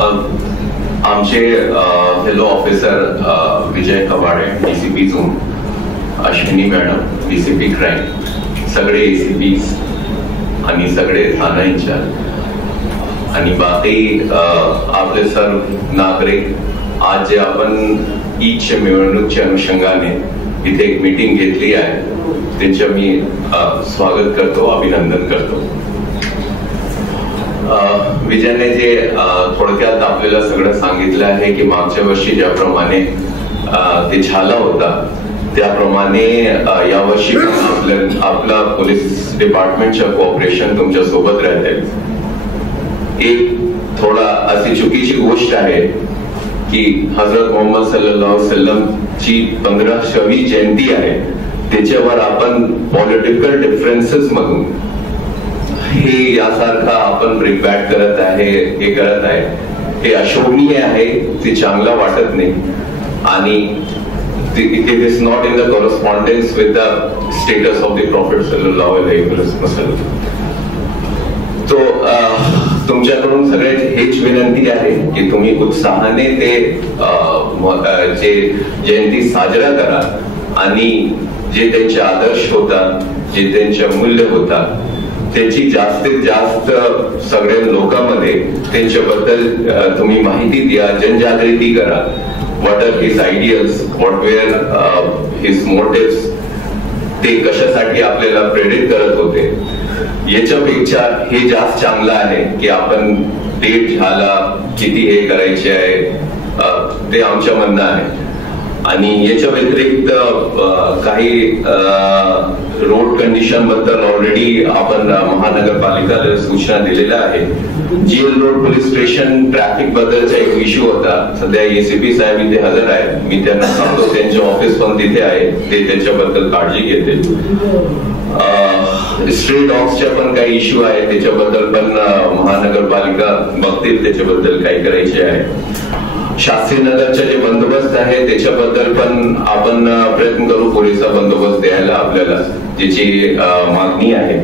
आमचे fellow officer Vijay Kawade DCP zone, Ashwini madam DCP crime, सगळे ACPs आणि सगळे थाना इंचार्ज आणि बाकी आपले सर्व नागरिक, आज जे आपण ईदच्या निवडणूकच्या अनुषंगाने इथे एक मीटिंग घेतली आहे त्यांचं मी स्वागत करतो, अभिनंदन करतो. विजयने जे थोडक्यात आपल्याला सगळं सांगितलं आहे की मागच्या वर्षी ज्याप्रमाणे ते झाला होता त्याप्रमाणे यावर्षी आपला पोलीस डिपार्टमेंटच्या कोऑपरेशन तुमच्या सोबत राहते. एक थोडा अशी चुकीची गोष्ट आहे की हजरत मोहम्मद सल्लल्लाहु अलैहि वसल्लम ची 15वी जयंती आहे, त्याच्यावर आपण पॉलिटिकल डिफरन्सेस मधून हे यासारखा आपण ब्रेकबॅक करत आहे, हे करत आहे, हे अशोभनीय आहे, ते चांगलं वाटत नाही आणि it is not in the correspondence with the status of the Prophet sallallahu alaihi wasallam. तो तुमच्याकडून सगळे हेच विनंती आहे की तुम्ही उत्साहाने ते जे जयंती साजरा करा आणि जे त्यांचे आदर्श होतात, जे त्यांचे मूल्य होतात त्याची जास्तीत जास्त सगळ्या लोकांमध्ये त्यांच्याबद्दल तुम्ही माहिती द्या, जनजागृती करा. What are his ideals, what were his motives, ते कशासाठी आपल्याला प्रेरित करत होते, याच्यापेक्षा हे जास्त चांगलं आहे की आपण डेट झाला किती हे करायचे आहे ते आमच्या म्हणणं आहे. आणि याच्या व्यतिरिक्त काही रोड कंडिशन बद्दल ऑलरेडी आपण महानगरपालिकेला सूचना दिलेल्या आहे. Jail road police station traffic बद्दलचा एक इश्यू होता, सध्या एसीपी साहेब इथे हजर आहेत, मी त्यांना सांगतो त्यांचे ऑफिस पण तिथे आहे, ते त्याच्याबद्दल काळजी घेतील. स्ट्रीट डॉग्सच्या पण काही इश्यू आहे, त्याच्याबद्दल पण महानगरपालिका बघतील, त्याच्याबद्दल काही करायचे आहे. शास्त्रीनगरचा जे बंदोबस्त आहे त्याच्याबद्दल पण आपण प्रयत्न करू पोलिसचा बंदोबस्त द्यायला आपल्याला, ज्याची मागणी आहे.